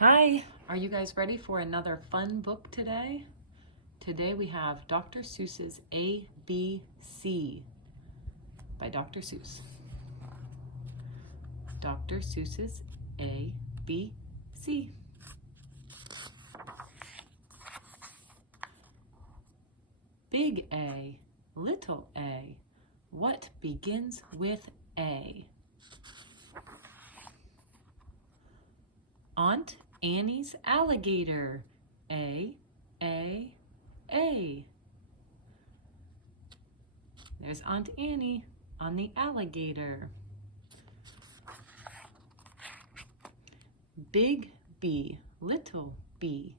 Hi, are you guys ready for another fun book today? Today we have Dr. Seuss's ABC by Dr. Seuss. Dr. Seuss's ABC. Big A, little a, what begins with A? Aunt Annie's alligator. A. There's Aunt Annie on the alligator. Big B, little b,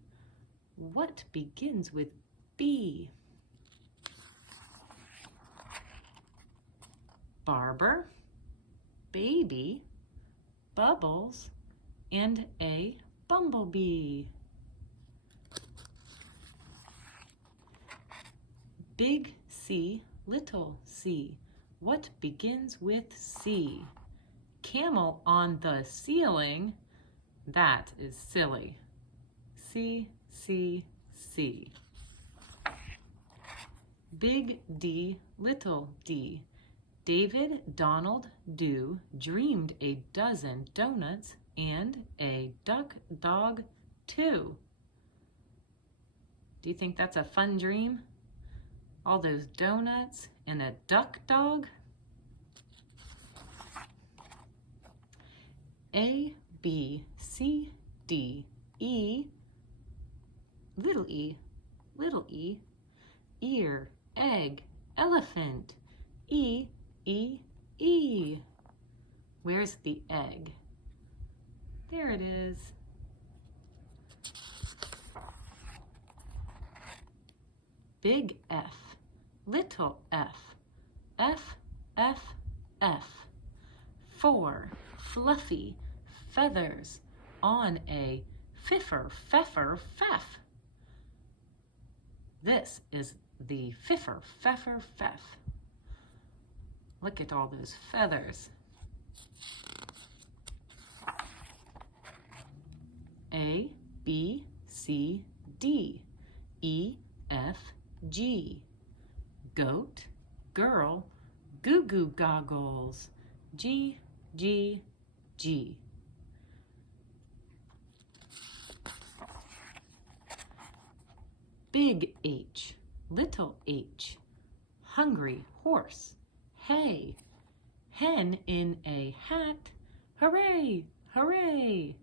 what begins with B? Barber, baby, bubbles, and a bumblebee. Big C, little c, what begins with C? Camel on the ceiling, that is silly. C. Big D, little d, David, Donald, do, dreamed a dozen donuts and a duck dog too. Do you think that's a fun dream? All those donuts and a duck dog? A, B, C, D, E, little e, ear, egg, elephant, E. Where's the egg? There it is. Big F, little f, F. 4, fluffy feathers on a fiffer, feff. This is the fiffer, feff. Look at all those feathers. A, B, C, D, E, F, G. Goat, girl, goo goo goggles, G. Big H, little h, hungry horse, hay, hen in a hat, hooray, hooray.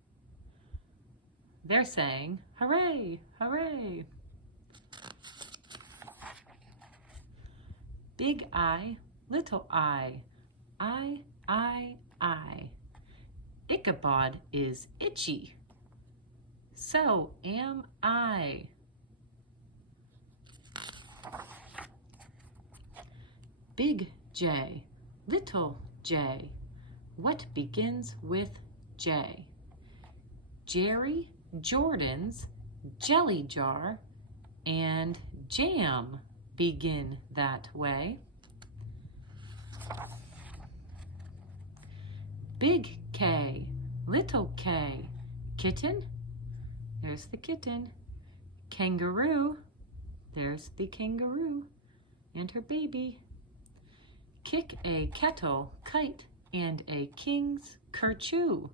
They're saying, hooray, hooray. Big I, little I, Ichabod is itchy. So am I. Big J, little j, what begins with J? Jerry Jordan's jelly jar and jam begin that way. Big K, little k, kitten, there's the kitten. Kangaroo, there's the kangaroo and her baby. Kick a kettle, kite, and a king's kerchoo.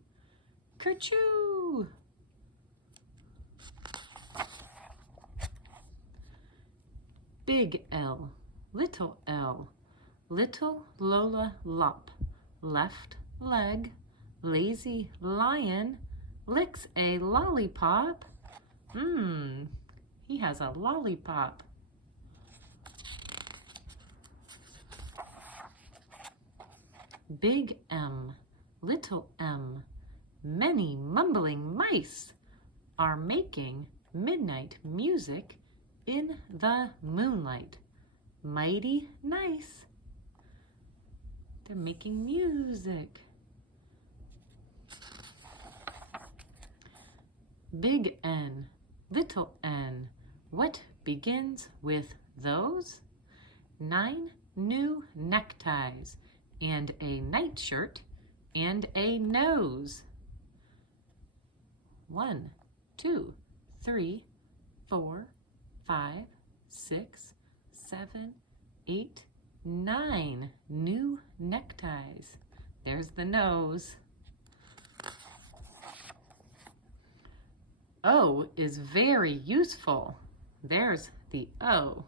Kerchoo! Big L, little Lola Lop, left leg, lazy lion, licks a lollipop. He has a lollipop. Big M, little m, many mumbling mice are making midnight music in the moonlight. Mighty nice. They're making music. Big N, little n, what begins with those? 9 new neckties and a nightshirt and a nose. 1, 2, 3, 4, 5, 6, 7, 8, 9 new neckties. There's the nose. O is very useful. There's the O.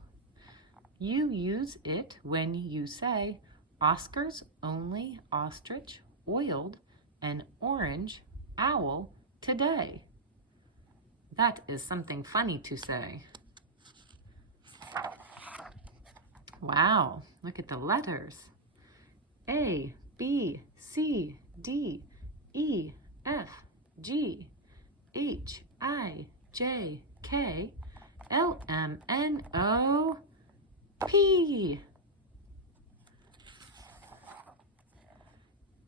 You use it when you say Oscar's only ostrich oiled an orange owl today. That is something funny to say. Wow, look at the letters. A, B, C, D, E, F, G, H, I, J, K, L, M, N, O, P.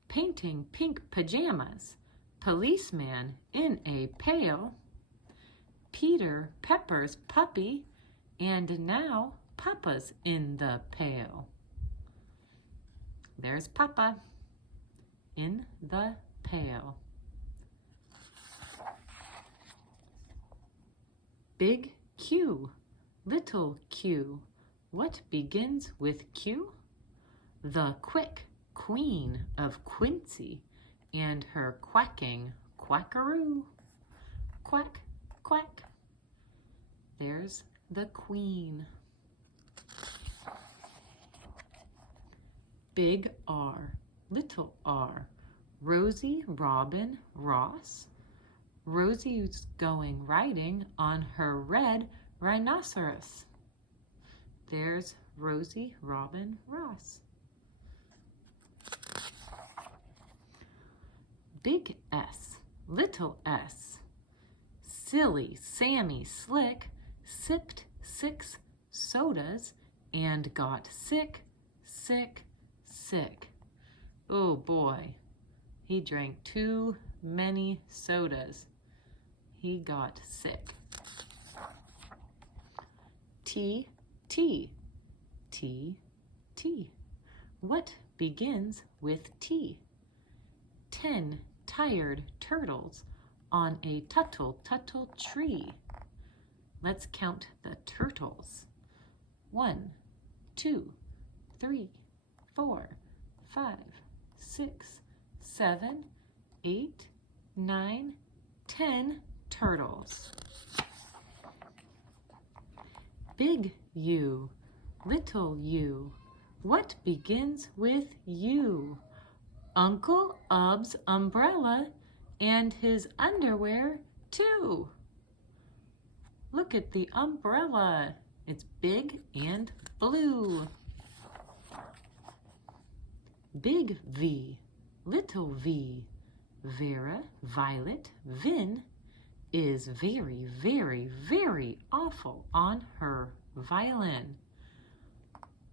Painting pink pajamas. Policeman in a pail. Peter Pepper's puppy. And now Papa's in the pail. There's Papa in the pail. Big Q, little Q. What begins with Q? The quick Queen of Quincy and her quacking quackaroo. Quack, quack. There's the Queen. Big R, little r. Rosie, Robin, Ross. Rosie's going riding on her red rhinoceros. There's Rosie, Robin, Ross. Big S, little s. Silly Sammy Slick sipped 6 sodas and got sick, sick, sick. Oh boy, he drank too many sodas. He got sick. T, T, T, T. What begins with T? 10 tired turtles on a tuttle tree. Let's count the turtles. 1, 2, 3, 4, 5, 6, 7, 8, 9, 10 turtles. Big U, little u. What begins with U? Uncle Ub's umbrella and his underwear too. Look at the umbrella. It's big and blue. Big V, little v. Vera, Violet, Vin is very, very, very awful on her violin.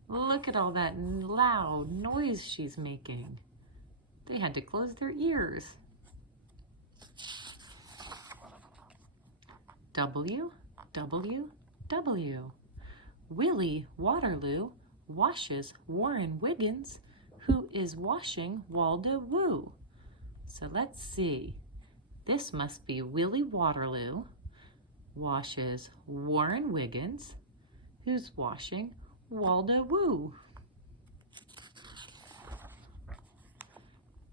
Look at all that loud noise she's making. They had to close their ears. W, W, W. Willie Waterloo washes Warren Wiggins, who is washing Waldo Woo. So let's see. This must be Willie Waterloo washes Warren Wiggins, who's washing Waldo Woo.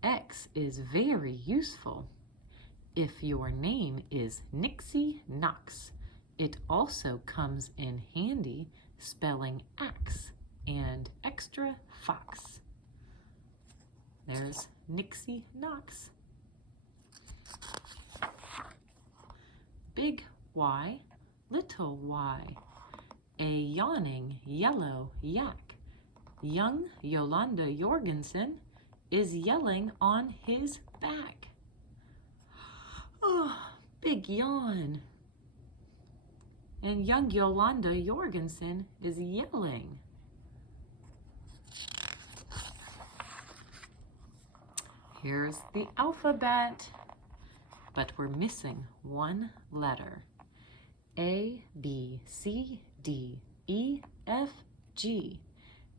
X is very useful. If your name is Nixie Knox, it also comes in handy spelling axe and extra fox. There's Nixie Knox. Big Y, little y. A yawning yellow yak. Young Yolanda Jorgensen is yelling on his back. Oh, big yawn. And young Yolanda Jorgensen is yelling. Here's the alphabet, but we're missing one letter. A, B, C, D, E, F, G,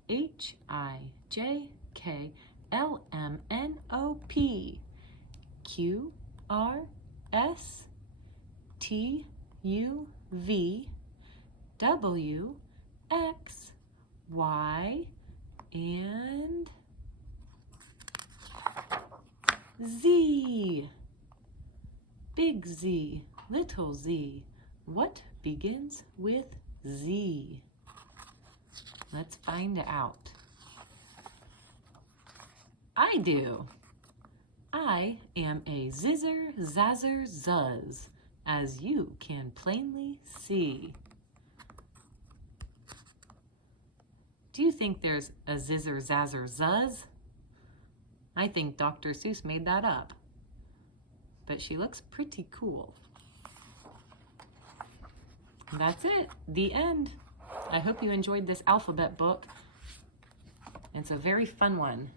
H, I, J, K, L, M, N, O, P, Q, R, S, T, U, V, W, X, Y, and Z. Big Z, little z. What begins with Z? Let's find out. I do. I am a zizzer, zazzer, zuzz, as you can plainly see. Do you think there's a zizzer, zazzer, zuzz? I think Dr. Seuss made that up. But she looks pretty cool. And that's it, the end. I hope you enjoyed this alphabet book. It's a very fun one.